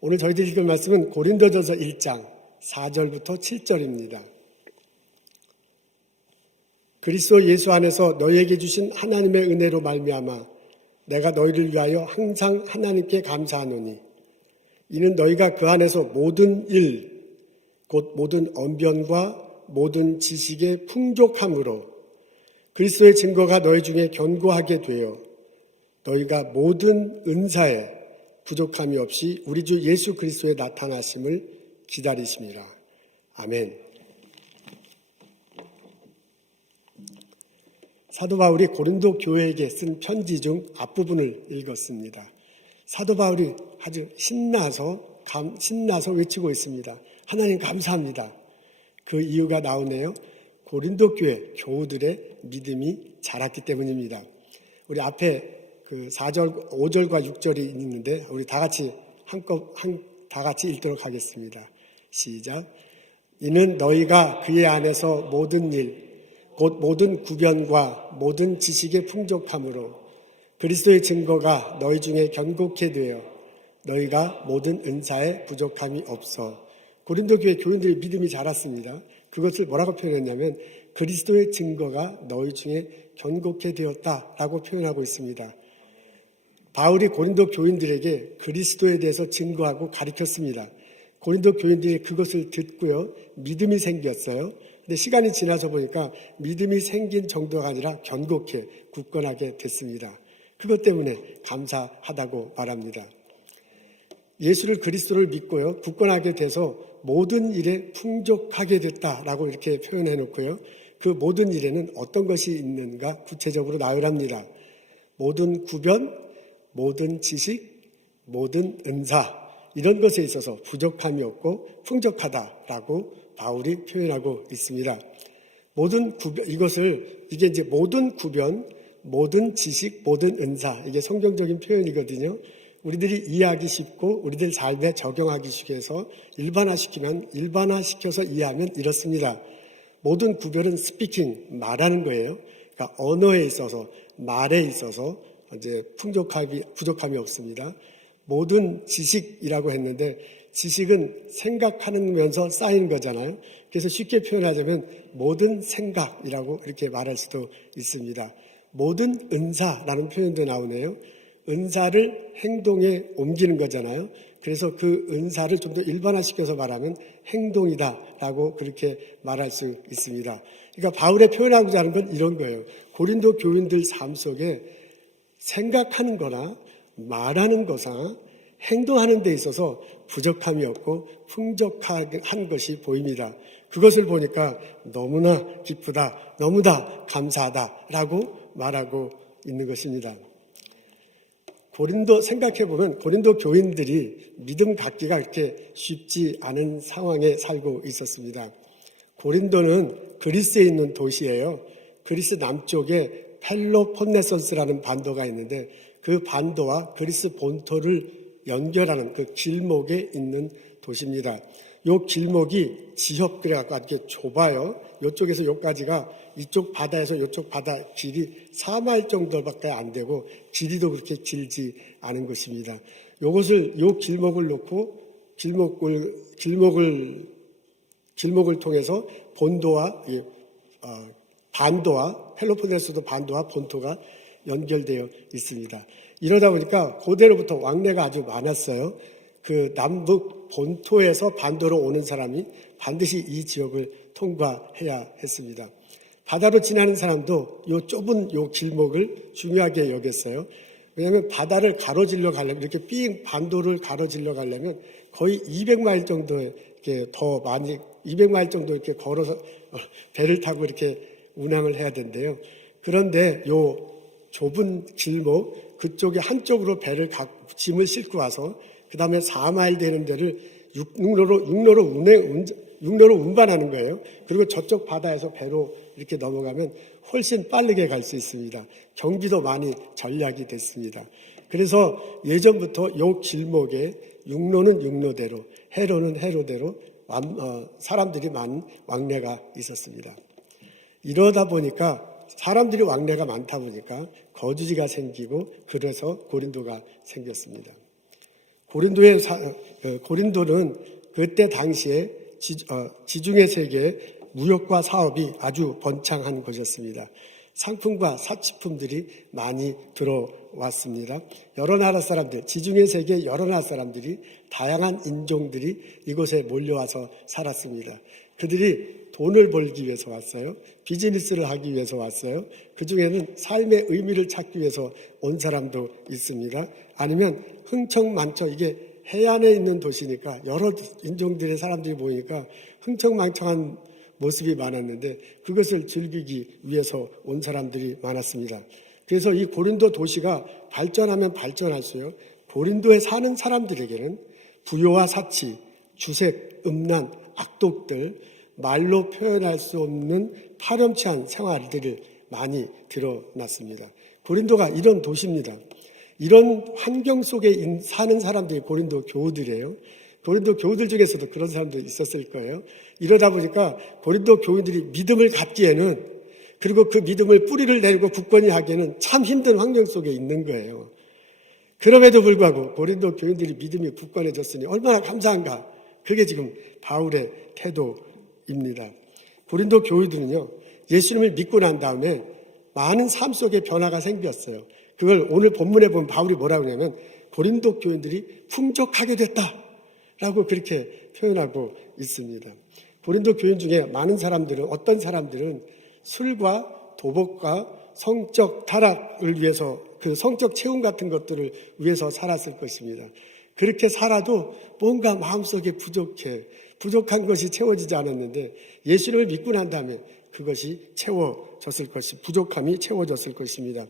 오늘 저희들이 읽을 말씀은 고린도전서 1장 4절부터 7절입니다. 그리스도 예수 안에서 너희에게 주신 하나님의 은혜로 말미암아 내가 너희를 위하여 항상 하나님께 감사하노니 이는 너희가 그 안에서 모든 일, 곧 모든 언변과 모든 지식의 풍족함으로 그리스도의 증거가 너희 중에 견고하게 되어 너희가 모든 은사에 부족함이 없이 우리 주 예수 그리스도의 나타나심을 기다리심이라. 아멘. 사도 바울이 고린도 교회에게 쓴 편지 중 앞부분을 읽었습니다. 사도 바울이 아주 신나서 외치고 있습니다. 하나님 감사합니다. 그 이유가 나오네요. 고린도 교회 교우들의 믿음이 자랐기 때문입니다. 우리 앞에 그 4절, 5절과 6절이 있는데 우리 다 같이 다 같이 읽도록 하겠습니다. 시작. 이는 너희가 그의 안에서 모든 일, 곧 모든 구변과 모든 지식의 풍족함으로 그리스도의 증거가 너희 중에 견고케 되어 너희가 모든 은사에 부족함이 없어. 고린도 교회 교인들의 믿음이 자랐습니다. 그것을 뭐라고 표현했냐면 그리스도의 증거가 너희 중에 견고케 되었다라고 표현하고 있습니다. 바울이 고린도 교인들에게 그리스도에 대해서 증거하고 가르쳤습니다. 고린도 교인들이 그것을 듣고요, 믿음이 생겼어요. 근데 시간이 지나서 보니까 믿음이 생긴 정도가 아니라 견고케, 굳건하게 됐습니다. 그것 때문에 감사하다고 말합니다. 예수를 그리스도를 믿고요, 굳건하게 돼서 모든 일에 풍족하게 됐다라고 이렇게 표현해 놓고요. 그 모든 일에는 어떤 것이 있는가 구체적으로 나열합니다. 모든 구변, 모든 지식, 모든 은사, 이런 것에 있어서 부족함이 없고 풍족하다라고 바울이 표현하고 있습니다. 모든 구변, 이게 이제 모든 구변, 모든 지식, 모든 은사, 이게 성경적인 표현이거든요. 우리들이 이해하기 쉽고 우리들 삶에 적용하기 쉽게 해서 일반화시켜서 이해하면 이렇습니다. 모든 구별은 스피킹, 말하는 거예요. 그러니까 언어에 있어서, 말에 있어서 이제 부족함이 없습니다. 모든 지식이라고 했는데 지식은 생각하면서 쌓이는 거잖아요. 그래서 쉽게 표현하자면 모든 생각이라고 이렇게 말할 수도 있습니다. 모든 은사라는 표현도 나오네요. 은사를 행동에 옮기는 거잖아요. 그래서 그 은사를 좀 더 일반화시켜서 말하면 행동이다라고 그렇게 말할 수 있습니다. 그러니까 바울의 표현하고자 하는 건 이런 거예요. 고린도 교인들 삶 속에 생각하는 거나 말하는 거나 행동하는 데 있어서 부족함이 없고 풍족한 것이 보입니다. 그것을 보니까 너무나 기쁘다, 너무나 감사하다라고 말하고 있는 것입니다. 생각해보면 고린도 교인들이 믿음 갖기가 그렇게 쉽지 않은 상황에 살고 있었습니다. 고린도는 그리스에 있는 도시예요. 그리스 남쪽에 펠로폰네소스라는 반도가 있는데 그 반도와 그리스 본토를 연결하는 그 길목에 있는 도시입니다. 이 길목이 지협그래갖고 이렇게 좁아요. 이쪽에서 여기까지가 이쪽 바다에서 이쪽 바다 길이 4마일 정도밖에 안 되고 길이도 그렇게 길지 않은 곳입니다. 요 길목을 놓고 길목을 통해서 반도와 펠로폰네소도 반도와 본토가 연결되어 있습니다. 이러다 보니까 고대로부터 왕래가 아주 많았어요. 그 남북 본토에서 반도로 오는 사람이 반드시 이 지역을 통과해야 했습니다. 바다로 지나는 사람도 요 좁은 요 길목을 중요하게 여겼어요. 왜냐하면 바다를 가로질러 가려면 이렇게 반도를 가로질러 가려면 거의 200마일 정도 이렇게 더 많이 200마일 정도 이렇게 걸어서 배를 타고 이렇게 운항을 해야 된대요. 그런데 요 좁은 길목 그쪽에 한쪽으로 짐을 싣고 와서 그 다음에 4마일 되는 데를 육로로 운반하는 거예요. 그리고 저쪽 바다에서 배로 이렇게 넘어가면 훨씬 빠르게 갈 수 있습니다. 경비도 많이 절약이 됐습니다. 그래서 예전부터 이 길목에 육로는 육로대로, 해로는 해로대로 사람들이 많은 왕래가 있었습니다. 이러다 보니까 사람들이 왕래가 많다 보니까 거주지가 생기고 그래서 고린도가 생겼습니다. 고린도에 고린도는 그때 당시에 지중해 세계의 무역과 사업이 아주 번창한 곳이었습니다. 상품과 사치품들이 많이 들어왔습니다. 여러 나라 사람들, 지중해 세계 여러 나라 사람들이, 다양한 인종들이 이곳에 몰려와서 살았습니다. 그들이 돈을 벌기 위해서 왔어요. 비즈니스를 하기 위해서 왔어요. 그 중에는 삶의 의미를 찾기 위해서 온 사람도 있습니다. 아니면 흥청망청, 이게 해안에 있는 도시니까 여러 인종들의 사람들이 모이니까 흥청망청한 모습이 많았는데 그것을 즐기기 위해서 온 사람들이 많았습니다. 그래서 이 고린도 도시가 발전하면 발전할수록 고린도에 사는 사람들에게는 부요와 사치, 주색, 음란, 악독들, 말로 표현할 수 없는 파렴치한 생활들을 많이 드러났습니다. 고린도가 이런 도시입니다. 이런 환경 속에 사는 사람들이 고린도 교우들이에요. 고린도 교우들 중에서도 그런 사람들이 있었을 거예요. 이러다 보니까 고린도 교우들이 믿음을 갖기에는, 그리고 그 믿음을 뿌리를 내리고 굳건히 하기에는 참 힘든 환경 속에 있는 거예요. 그럼에도 불구하고 고린도 교인들이 믿음이 굳건해졌으니 얼마나 감사한가. 그게 지금 바울의 태도입니다. 고린도 교인들은요, 예수님을 믿고 난 다음에 많은 삶 속에 변화가 생겼어요. 그걸 오늘 본문에 보면 바울이 뭐라고 하냐면 고린도 교인들이 풍족하게 됐다라고 그렇게 표현하고 있습니다. 고린도 교인 중에 많은 사람들은, 어떤 사람들은 술과 도박과 성적 타락을 위해서, 그 성적 체험 같은 것들을 위해서 살았을 것입니다. 그렇게 살아도 뭔가 마음속에 부족한 것이 채워지지 않았는데 예수를 믿고 난 다음에 그것이 채워졌을 것이, 부족함이 채워졌을 것입니다.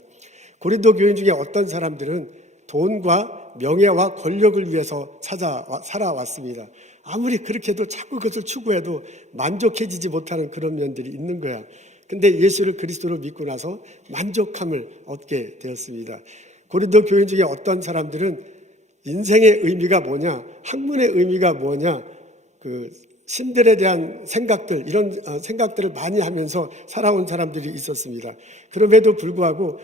고린도 교인 중에 어떤 사람들은 돈과 명예와 권력을 위해서 살아왔습니다. 아무리 그렇게 해도 자꾸 그것을 추구해도 만족해지지 못하는 그런 면들이 있는 거야. 근데 예수를 그리스도로 믿고 나서 만족함을 얻게 되었습니다. 고린도 교인 중에 어떤 사람들은 인생의 의미가 뭐냐, 학문의 의미가 뭐냐, 신들에 대한 생각들, 이런 생각들을 많이 하면서 살아온 사람들이 있었습니다. 그럼에도 불구하고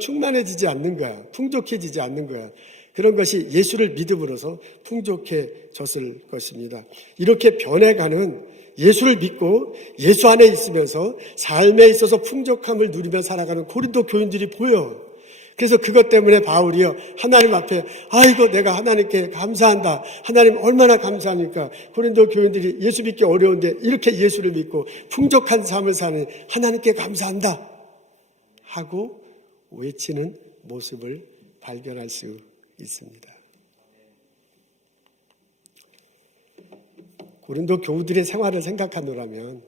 충만해지지 않는 거야. 풍족해지지 않는 거야. 그런 것이 예수를 믿음으로써 풍족해졌을 것입니다. 이렇게 변해가는, 예수를 믿고 예수 안에 있으면서 삶에 있어서 풍족함을 누리며 살아가는 고린도 교인들이 보여. 그래서 그것 때문에 바울이요, 하나님 앞에, 아이고 내가 하나님께 감사한다. 하나님 얼마나 감사합니까? 고린도 교인들이 예수 믿기 어려운데 이렇게 예수를 믿고 풍족한 삶을 사는 하나님께 감사한다 하고 외치는 모습을 발견할 수 있습니다. 고린도 교우들의 생활을 생각하노라면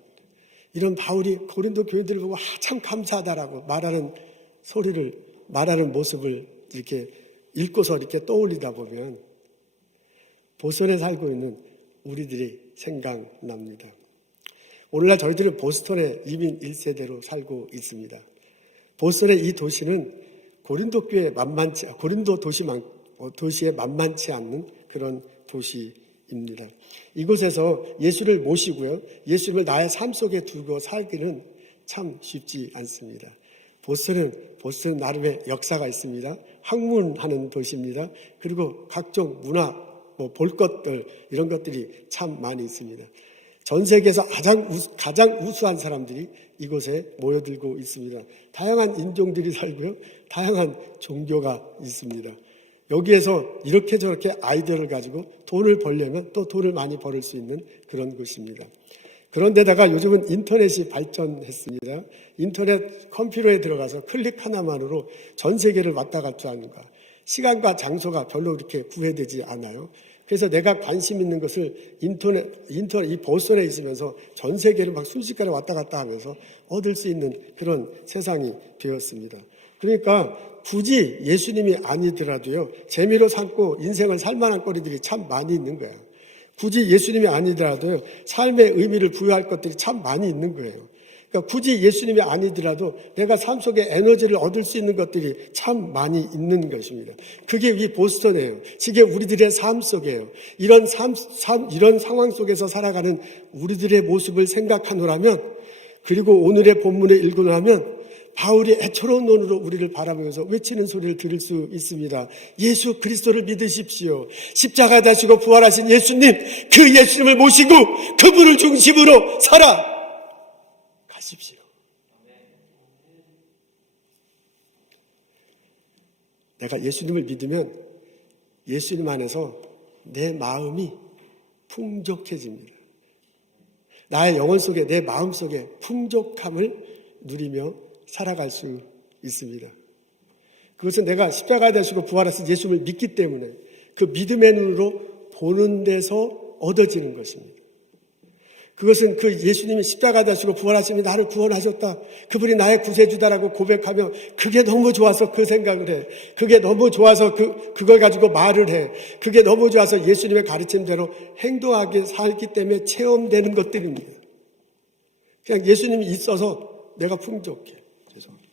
이런 바울이 고린도 교인들을 보고 참 감사하다라고 말하는 모습을 이렇게 읽고서 이렇게 떠올리다 보면 보스턴에 살고 있는 우리들이 생각납니다. 오늘날 저희들은 보스턴에 이민 1세대로 살고 있습니다. 보스턴의 이 도시는 고린도 도시에 만만치 않는 그런 도시입니다. 이곳에서 예수를 모시고요, 예수님을 나의 삶 속에 두고 살기는 참 쉽지 않습니다. 보스턴은 나름의 역사가 있습니다. 학문하는 도시입니다. 그리고 각종 문화, 볼 것들, 이런 것들이 참 많이 있습니다. 전 세계에서 가장 우수한 사람들이 이곳에 모여들고 있습니다. 다양한 인종들이 살고요, 다양한 종교가 있습니다. 여기에서 이렇게 저렇게 아이디어를 가지고 돈을 벌려면 또 돈을 많이 벌을 수 있는 그런 곳입니다. 그런데다가 요즘은 인터넷이 발전했습니다. 인터넷 컴퓨터에 들어가서 클릭 하나만으로 전 세계를 왔다 갔다 하는 거야. 시간과 장소가 별로 그렇게 구애되지 않아요. 그래서 내가 관심 있는 것을 이 보스턴에 있으면서 전 세계를 막 순식간에 왔다 갔다 하면서 얻을 수 있는 그런 세상이 되었습니다. 그러니까 굳이 예수님이 아니더라도요, 재미로 삼고 인생을 살만한 거리들이 참 많이 있는 거야. 굳이 예수님이 아니더라도 삶의 의미를 부여할 것들이 참 많이 있는 거예요. 그러니까 굳이 예수님이 아니더라도 내가 삶 속에 에너지를 얻을 수 있는 것들이 참 많이 있는 것입니다. 그게 이 보스턴이에요. 이게 우리들의 삶 속이에요. 이런 상황 속에서 살아가는 우리들의 모습을 생각하노라면, 그리고 오늘의 본문을 읽으라면 바울이 애처로운 눈으로 우리를 바라보면서 외치는 소리를 들을 수 있습니다. 예수 그리스도를 믿으십시오. 십자가 다시고 부활하신 예수님, 그 예수님을 모시고 그분을 중심으로 살아가십시오. 내가 예수님을 믿으면 예수님 안에서 내 마음이 풍족해집니다. 나의 영혼 속에, 내 마음 속에 풍족함을 누리며 살아갈 수 있습니다. 그것은 내가 십자가에 되시고 부활하신 예수님을 믿기 때문에 그 믿음의 눈으로 보는 데서 얻어지는 것입니다. 그것은 그 예수님이 십자가에 되시고 부활하심이 나를 구원하셨다, 그분이 나의 구세주다라고 고백하며 그게 너무 좋아서 그 생각을 해. 그게 너무 좋아서 그걸 가지고 말을 해. 그게 너무 좋아서 예수님의 가르침대로 행동하게 살기 때문에 체험되는 것들입니다. 그냥 예수님이 있어서 내가 풍족해. 죄송합니다.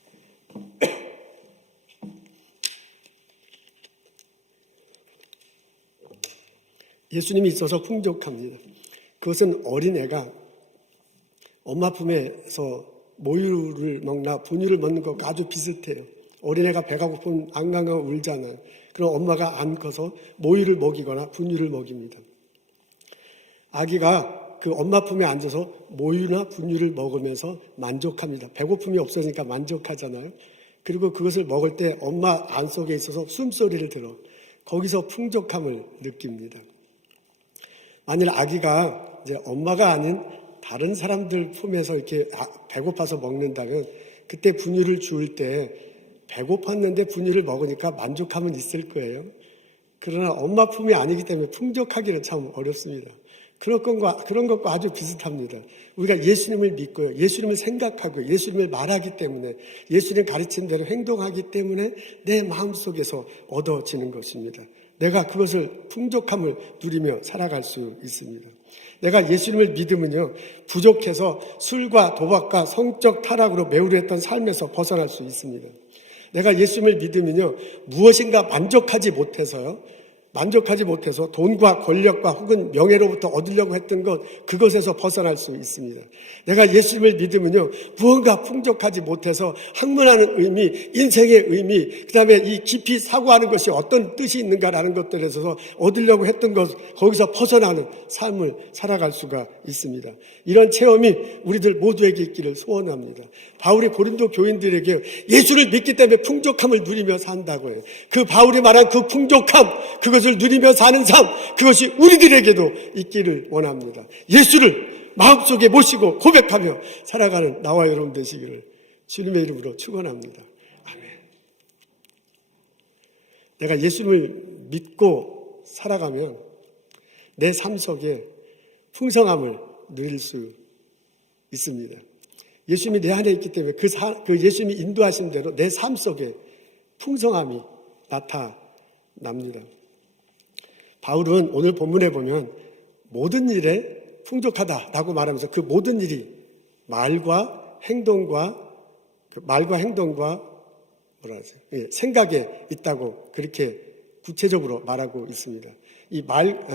예수님이 있어서 풍족합니다. 그것은 어린애가 엄마 품에서 모유를 먹나 분유를 먹는 것과 아주 비슷해요. 어린애가 배가 고프면 앙앙앙 울잖아요. 그럼 엄마가 안고서 모유를 먹이거나 분유를 먹입니다. 아기가 그 엄마 품에 앉아서 모유나 분유를 먹으면서 만족합니다. 배고픔이 없어지니까 만족하잖아요. 그리고 그것을 먹을 때 엄마 안 속에 있어서 숨소리를 들어 거기서 풍족함을 느낍니다. 만일 아기가 이제 엄마가 아닌 다른 사람들 품에서 이렇게 배고파서 먹는다면 그때 분유를 주울 때 배고팠는데 분유를 먹으니까 만족함은 있을 거예요. 그러나 엄마 품이 아니기 때문에 풍족하기는 참 어렵습니다. 그런 것과 아주 비슷합니다. 우리가 예수님을 믿고요, 예수님을 생각하고 예수님을 말하기 때문에, 예수님 가르침대로 행동하기 때문에 내 마음속에서 얻어지는 것입니다. 내가 그것을 풍족함을 누리며 살아갈 수 있습니다. 내가 예수님을 믿으면요, 부족해서 술과 도박과 성적 타락으로 매우려 했던 삶에서 벗어날 수 있습니다. 내가 예수님을 믿으면요, 무엇인가 만족하지 못해서 돈과 권력과 혹은 명예로부터 얻으려고 했던 그것에서 벗어날 수 있습니다. 내가 예수님을 믿으면요, 무언가 풍족하지 못해서 학문하는 의미, 인생의 의미, 그 다음에 이 깊이 사고하는 것이 어떤 뜻이 있는가라는 것들에서 얻으려고 했던 거기서 벗어나는 삶을 살아갈 수가 있습니다. 이런 체험이 우리들 모두에게 있기를 소원합니다. 바울이 고린도 교인들에게 예수를 믿기 때문에 풍족함을 누리며 산다고 해요. 그 바울이 말한 그 풍족함, 그것을 누리며 사는 삶, 그것이 우리들에게도 있기를 원합니다. 예수를 마음속에 모시고 고백하며 살아가는 나와 여러분 되시기를 주님의 이름으로 축원합니다. 아멘. 내가 예수님을 믿고 살아가면 내 삶 속에 풍성함을 누릴 수 있습니다. 예수님이 내 안에 있기 때문에 그 예수님이 인도하신 대로 내 삶 속에 풍성함이 나타납니다. 바울은 오늘 본문에 보면 모든 일에 풍족하다라고 말하면서 그 모든 일이 말과 행동과 생각에 있다고 그렇게 구체적으로 말하고 있습니다. 이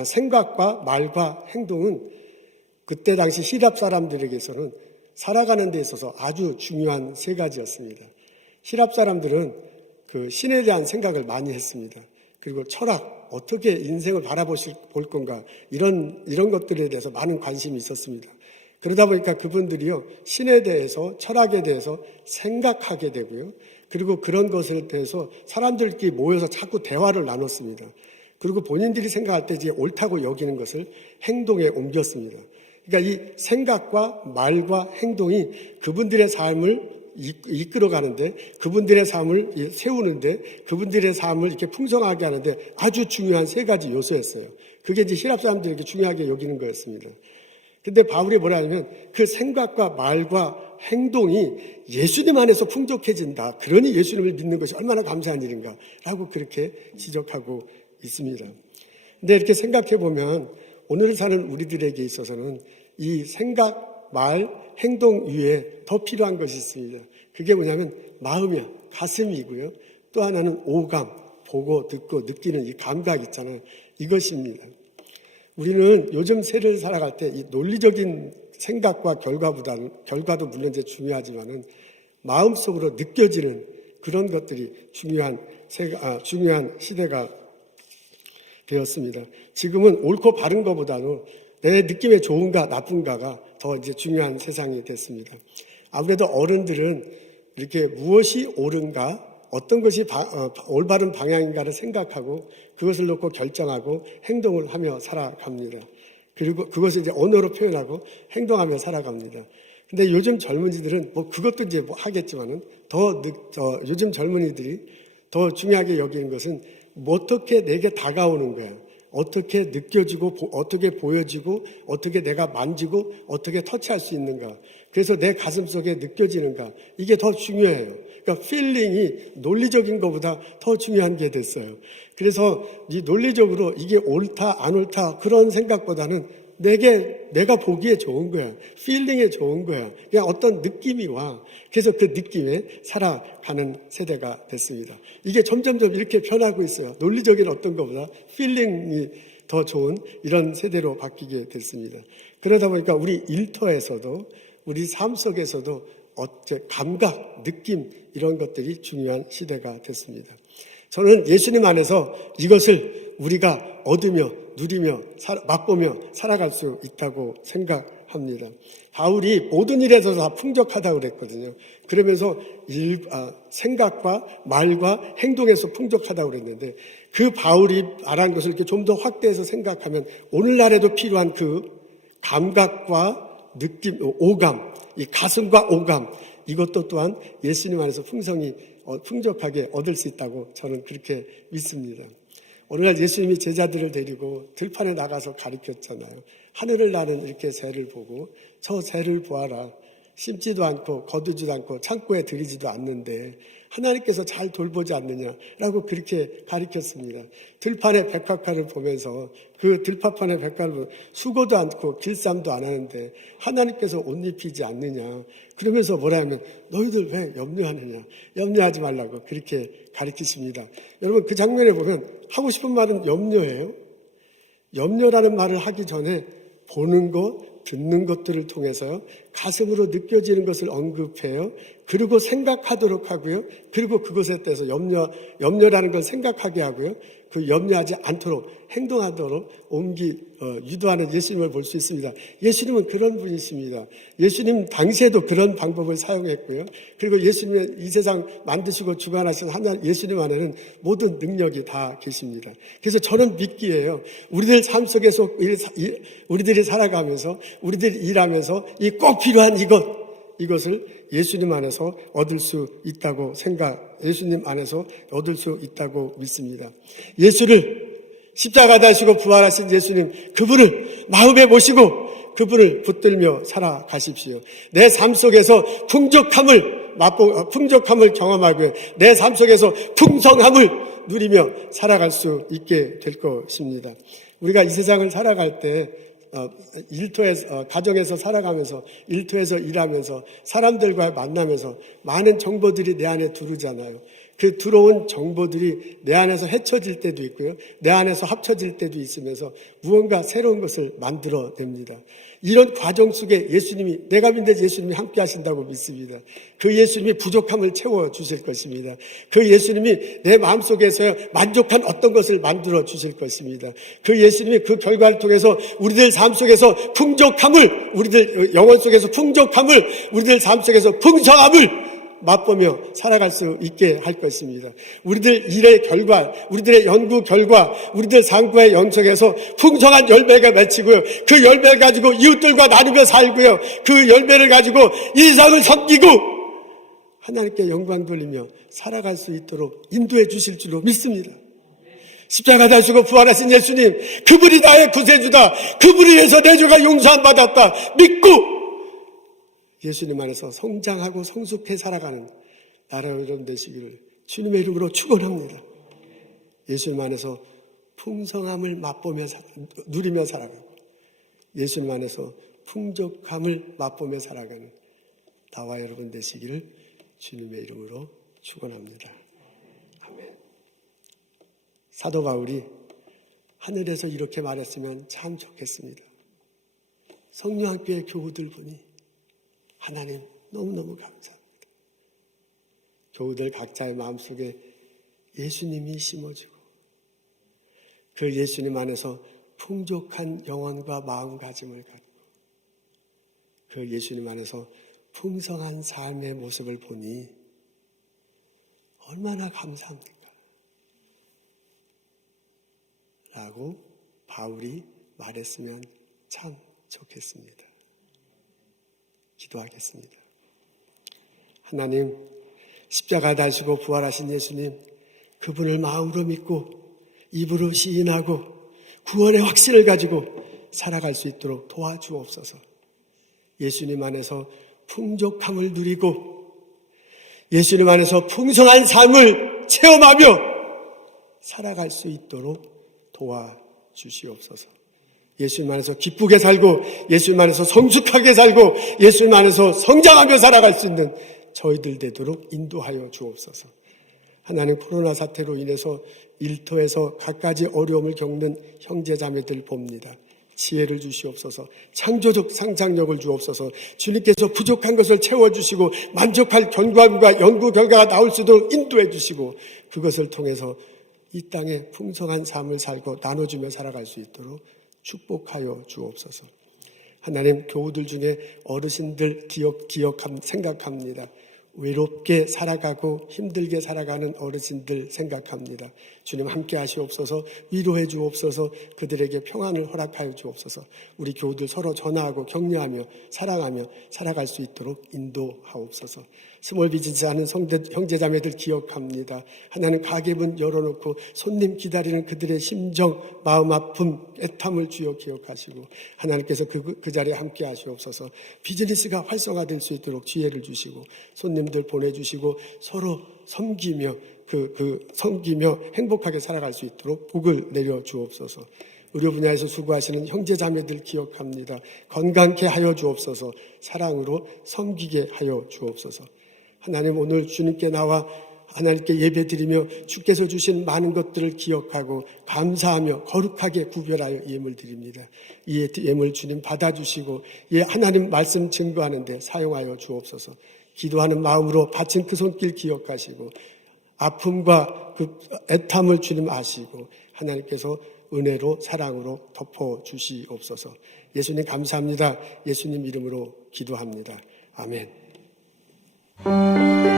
생각과 말과 행동은 그때 당시希腊 사람들에게서는 살아가는 데 있어서 아주 중요한 세 가지였습니다.希臘 사람들은 그 신에 대한 생각을 많이 했습니다. 그리고 철학, 어떻게 인생을 볼 건가, 이런 것들에 대해서 많은 관심이 있었습니다. 그러다 보니까 그분들이요, 신에 대해서, 철학에 대해서 생각하게 되고요. 그리고 그런 것에 대해서 사람들끼리 모여서 자꾸 대화를 나눴습니다. 그리고 본인들이 생각할 때 이제 옳다고 여기는 것을 행동에 옮겼습니다. 그러니까 이 생각과 말과 행동이 그분들의 삶을 이끌어가는데, 그분들의 삶을 세우는데, 그분들의 삶을 이렇게 풍성하게 하는데 아주 중요한 세 가지 요소였어요. 그게 이제希臘 사람들에게 중요하게 여기는 거였습니다. 근데 바울이 뭐라 하냐면 그 생각과 말과 행동이 예수님 안에서 풍족해진다. 그러니 예수님을 믿는 것이 얼마나 감사한 일인가라고 그렇게 지적하고 있습니다. 근데 이렇게 생각해 보면 오늘 사는 우리들에게 있어서는 이 생각, 말, 행동 위에 더 필요한 것이 있습니다. 그게 뭐냐면 마음이야, 가슴이고요. 또 하나는 오감, 보고 듣고 느끼는 이 감각 있잖아요. 이것입니다. 우리는 요즘 세대를 살아갈 때 이 논리적인 생각과 결과도 물론 이제 중요하지만은 마음속으로 느껴지는 그런 것들이 중요한 시대가 되었습니다. 지금은 옳고 바른 것보다도 내 느낌에 좋은가 나쁜가가 더 이제 중요한 세상이 됐습니다. 아무래도 어른들은 이렇게 무엇이 옳은가, 어떤 것이 올바른 방향인가를 생각하고 그것을 놓고 결정하고 행동을 하며 살아갑니다. 그리고 그것을 이제 언어로 표현하고 행동하며 살아갑니다. 근데 요즘 젊은이들은 뭐 그것도 이제 뭐 하겠지만은 요즘 젊은이들이 더 중요하게 여기는 것은 어떻게 내게 다가오는 거야. 어떻게 느껴지고 어떻게 보여지고 어떻게 내가 만지고 어떻게 터치할 수 있는가. 그래서 내 가슴 속에 느껴지는가. 이게 더 중요해요. 그러니까 필링이 논리적인 것보다 더 중요한 게 됐어요. 그래서 이 논리적으로 이게 옳다 안 옳다 그런 생각보다는 내가 보기에 좋은 거야. 필링에 좋은 거야. 그냥 어떤 느낌이 와. 그래서 그 느낌에 살아가는 세대가 됐습니다. 이게 점점점 이렇게 변하고 있어요. 논리적인 어떤 것보다 필링이 더 좋은 이런 세대로 바뀌게 됐습니다. 그러다 보니까 우리 일터에서도 우리 삶 속에서도 감각, 느낌 이런 것들이 중요한 시대가 됐습니다. 저는 예수님 안에서 이것을 우리가 얻으며 누리며 맛보며 살아갈 수 있다고 생각합니다. 바울이 모든 일에서 다 풍족하다고 그랬거든요. 그러면서 생각과 말과 행동에서 풍족하다고 그랬는데 그 바울이 말한 것을 이렇게 좀 더 확대해서 생각하면 오늘날에도 필요한 그 감각과 느낌, 오감, 이 가슴과 오감 이것도 또한 예수님 안에서 풍족하게 얻을 수 있다고 저는 그렇게 믿습니다. 오늘날 예수님이 제자들을 데리고 들판에 나가서 가르쳤잖아요. 하늘을 나는 이렇게 새를 보고 저 새를 보아라. 심지도 않고 거두지도 않고 창고에 들이지도 않는데 하나님께서 잘 돌보지 않느냐라고 그렇게 가르쳤습니다. 들판의 백합화를 보면서 그 들판의 백합을 수고도 않고 길쌈도 안 하는데 하나님께서 옷 입히지 않느냐. 그러면서 뭐라 하면 너희들 왜 염려하느냐. 염려하지 말라고 그렇게 가르치십니다. 여러분 그 장면에 보면 하고 싶은 말은 염려예요. 염려라는 말을 하기 전에 보는 것, 듣는 것들을 통해서 가슴으로 느껴지는 것을 언급해요. 그리고 생각하도록 하고요. 그리고 그것에 대해서 염려라는 걸 생각하게 하고요. 그 염려하지 않도록 행동하도록 유도하는 예수님을 볼 수 있습니다. 예수님은 그런 분이십니다. 예수님 당시에도 그런 방법을 사용했고요. 그리고 예수님은 이 세상 만드시고 주관하신 하나님 예수님 안에는 모든 능력이 다 계십니다. 그래서 저는 믿기에요. 우리들 삶 속에서 우리들이 살아가면서 우리들이 일하면서 이 꼭 필요한 이것을 예수님 안에서 얻을 수 있다고 예수님 안에서 얻을 수 있다고 믿습니다. 예수를 십자가 달시고 부활하신 예수님, 그분을 마음에 모시고 그분을 붙들며 살아가십시오. 내 삶 속에서 풍족함을 경험하고요. 내 삶 속에서 풍성함을 누리며 살아갈 수 있게 될 것입니다. 우리가 이 세상을 살아갈 때 가정에서 살아가면서 일터에서 일하면서 사람들과 만나면서 많은 정보들이 내 안에 들어오잖아요. 그 들어온 정보들이 내 안에서 헤쳐질 때도 있고요. 내 안에서 합쳐질 때도 있으면서 무언가 새로운 것을 만들어냅니다. 이런 과정 속에 내가 믿는 예수님이 함께 하신다고 믿습니다. 그 예수님이 부족함을 채워주실 것입니다. 그 예수님이 내 마음속에서 만족한 어떤 것을 만들어 주실 것입니다. 그 예수님이 그 결과를 통해서 우리들 삶 속에서 우리들 영혼 속에서 풍족함을, 우리들 삶 속에서 풍성함을 맛보며 살아갈 수 있게 할 것입니다. 우리들 일의 결과, 우리들의 연구 결과, 우리들 상구의 영성에서 풍성한 열매가 맺히고요. 그 열매를 가지고 이웃들과 나누며 살고요. 그 열매를 가지고 이상을 섬기고 하나님께 영광 돌리며 살아갈 수 있도록 인도해 주실 줄로 믿습니다. 십자가 달시고 부활하신 예수님, 그분이 나의 구세주다. 그분을 위해서 내 죄가 용서함 받았다. 믿고 예수님 안에서 성장하고 성숙해 살아가는 나라 여러분 되시기를 주님의 이름으로 축원합니다. 예수님 안에서 풍성함을 맛보며 누리며 살아가고 예수님 안에서 풍족함을 맛보며 살아가는 나와 여러분 되시기를 주님의 이름으로 축원합니다. 아멘. 사도 바울이 하늘에서 이렇게 말했으면 참 좋겠습니다. 성령학교의 교우들 보니 하나님 너무너무 감사합니다. 교우들 각자의 마음속에 예수님이 심어주고 그 예수님 안에서 풍족한 영혼과 마음가짐을 갖고 그 예수님 안에서 풍성한 삶의 모습을 보니 얼마나 감사합니까? 라고 바울이 말했으면 참 좋겠습니다. 기도하겠습니다. 하나님, 십자가 달시고 부활하신 예수님, 그분을 마음으로 믿고 입으로 시인하고 구원의 확신을 가지고 살아갈 수 있도록 도와주옵소서. 예수님 안에서 풍족함을 누리고 예수님 안에서 풍성한 삶을 체험하며 살아갈 수 있도록 도와주시옵소서. 예수님 안에서 기쁘게 살고 예수님 안에서 성숙하게 살고 예수님 안에서 성장하며 살아갈 수 있는 저희들 되도록 인도하여 주옵소서. 하나님, 코로나 사태로 인해서 일터에서 갖가지 어려움을 겪는 형제자매들 봅니다. 지혜를 주시옵소서. 창조적 상상력을 주옵소서. 주님께서 부족한 것을 채워주시고 만족할 결과과 연구 결과가 나올 수 있도록 인도해 주시고 그것을 통해서 이 땅에 풍성한 삶을 살고 나눠주며 살아갈 수 있도록 축복하여 주옵소서. 하나님, 교우들 중에 어르신들 생각합니다. 외롭게 살아가고 힘들게 살아가는 어르신들 생각합니다. 주님 함께 하시옵소서. 위로해 주옵소서. 그들에게 평안을 허락하여 주옵소서. 우리 교우들 서로 전화하고 격려하며 사랑하며 살아갈 수 있도록 인도하옵소서. 스몰 비즈니스 하는 형제자매들 기억합니다. 하나님, 가게문 열어놓고 손님 기다리는 그들의 심정, 마음 아픔, 애탐을 주여 기억하시고 하나님께서 그 자리에 함께 하시옵소서. 비즈니스가 활성화될 수 있도록 지혜를 주시고 손님들 보내주시고 서로 섬기며 섬기며 행복하게 살아갈 수 있도록 복을 내려 주옵소서. 의료 분야에서 수고하시는 형제자매들 기억합니다. 건강케 하여 주옵소서. 사랑으로 섬기게 하여 주옵소서. 하나님, 오늘 주님께 나와 하나님께 예배드리며 주께서 주신 많은 것들을 기억하고 감사하며 거룩하게 구별하여 예물 드립니다. 이 예물 주님 받아주시고 하나님 말씀 증거하는 데 사용하여 주옵소서. 기도하는 마음으로 바친 그 손길 기억하시고 아픔과 그 애탐을 주님 아시고 하나님께서 은혜로 사랑으로 덮어주시옵소서. 예수님 감사합니다. 예수님 이름으로 기도합니다. 아멘.